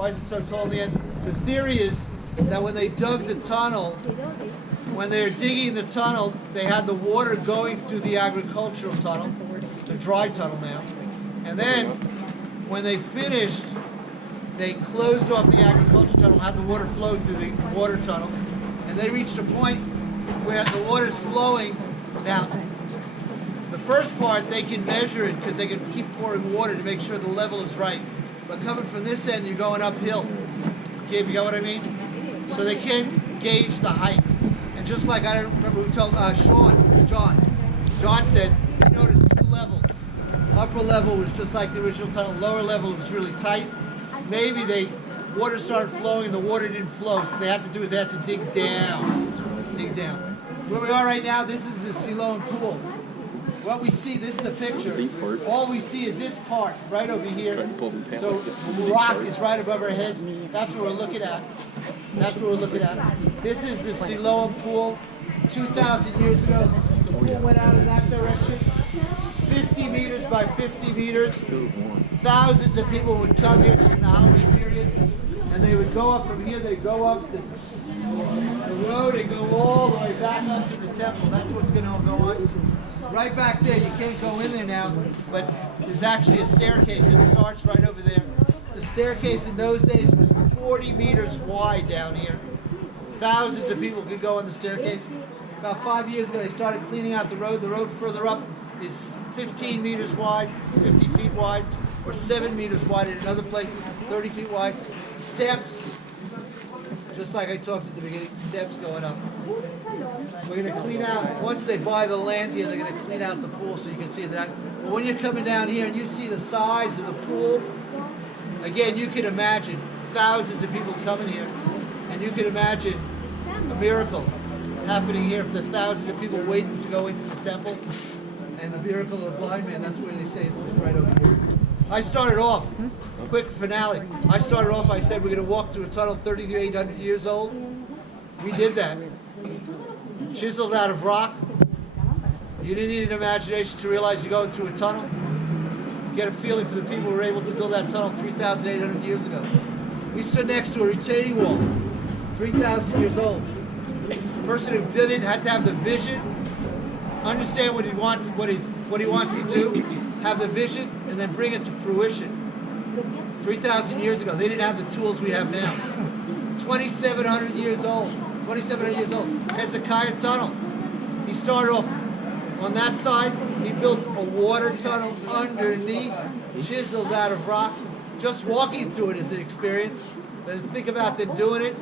Why is it so tall in the end? The theory is that when they dug the tunnel, when they were digging the tunnel, they had the water going through the agricultural tunnel, the dry tunnel now. And then, when they finished, they closed off the agricultural tunnel, had the water flow through the water tunnel, and they reached a point where the water's flowing. Now, the first part, they can measure it because they can keep pouring water to make sure the level is right. But coming from this end, you're going uphill. Okay, you got what I mean? So they can gauge the height. And just like, I don't remember who told, John said he noticed two levels. Upper level was just like the original tunnel. Lower level was really tight. Maybe water started flowing and the water didn't flow. So they had to do is they had to dig down. Dig down. Where we are right now, this is the Siloam pool. What we see, this is the picture. All we see is this part right over here. So the rock is right above our heads. That's what we're looking at. That's what we're looking at. This is the Siloam pool. 2,000 years ago, the pool went out in that direction. 50 meters by 50 meters. Thousands of people would come here during the holiday period, and they would go up from here. They'd go up the road and go all the way back up to the temple. That's what's going to go on. Right back there, you can't go in there now, but there's actually a staircase that starts right over there. The staircase in those days was 40 meters wide down here. Thousands of people could go on the staircase. About 5 years ago, they started cleaning out the road. The road further up is 15 meters wide, 50 feet wide, or 7 meters wide in another place, 30 feet wide. Steps, just like I talked at the beginning, steps going up. We're going to clean out, once they buy the land here, they're going to clean out the pool so you can see that. But when you're coming down here and you see the size of the pool, again, you can imagine thousands of people coming here, and you can imagine a miracle happening here for the thousands of people waiting to go into the temple. And the miracle of the blind man, that's where they say it's right over here. I started off, quick finale, I started off, I said we're going to walk through a tunnel 3,800 years old. We did that. Chiseled out of rock. You didn't need an imagination to realize you're going through a tunnel. You get a feeling for the people who were able to build that tunnel 3,800 years ago. We stood next to a retaining wall, 3,000 years old. The person who built it had to have the vision, understand what he wants, what he wants to do, have the vision, and then bring it to fruition. 3,000 years ago, they didn't have the tools we have now. 2,700 years old. 2,700 years old. Hezekiah tunnel. He started off on that side. He built a water tunnel underneath, chiseled out of rock. Just walking through it is an experience. But think about them doing it.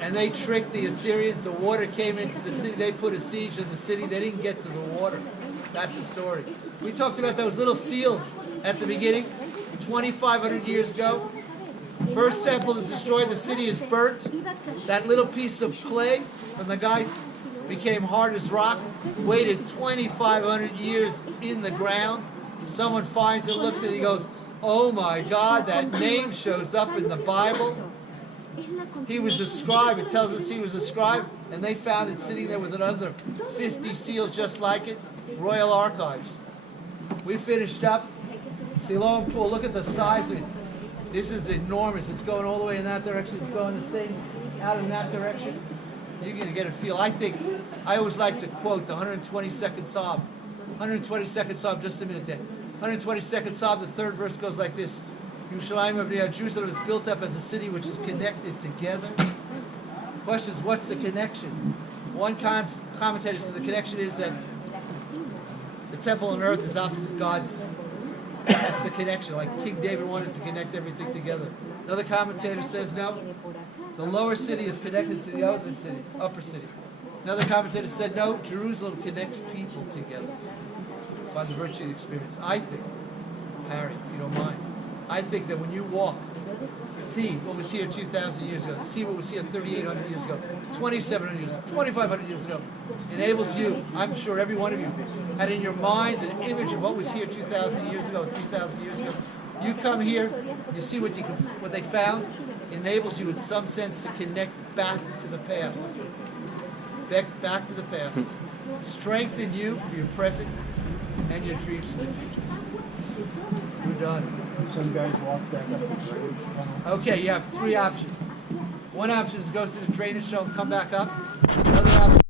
And they tricked the Assyrians. The water came into the city. They put a siege in the city. They didn't get to the water. That's the story. We talked about those little seals at the beginning, 2,500 years ago. First temple is destroyed. The city is burnt. That little piece of clay from the guy became hard as rock. Waited 2,500 years in the ground. Someone finds it, looks at it, he goes, "Oh my God, that name shows up in the Bible." He was a scribe. It tells us he was a scribe, and they found it sitting there with another 50 seals just like it. Royal Archives. We finished up. Siloam pool. Look at the size of it. This is enormous. It's going all the way in that direction. It's going the same out in that direction. You're going to get a feel. I always like to quote the 122nd Psalm. 122nd Psalm, just a minute there. 122nd Psalm, the third verse goes like this. Jerusalem is built up as a city which is connected together. Question is, what's the connection? One commentator says the connection is that the temple on earth is opposite God's. That's the connection, like King David wanted to connect everything together. Another commentator says, no, the lower city is connected to the other city, upper city. Another commentator said, no, Jerusalem connects people together by the virtue of the experience. I think, Harry, if you don't mind, I think that when you walk, see what was here 2,000 years ago, see what was here 3,800 years ago, 2,700 years ago, 2,500 years ago, enables you, I'm sure every one of you, had in your mind an image of what was here 2,000 years ago, 3,000 years ago. You come here, you see what they found, it enables you in some sense to connect back to the past. Back to the past. Strengthen you for your present and your dreams for the future. We're done. Some guys walk back up the drainage tunnel. Okay, you have three options. One option is go to the drainage tunnel and come back up. Another option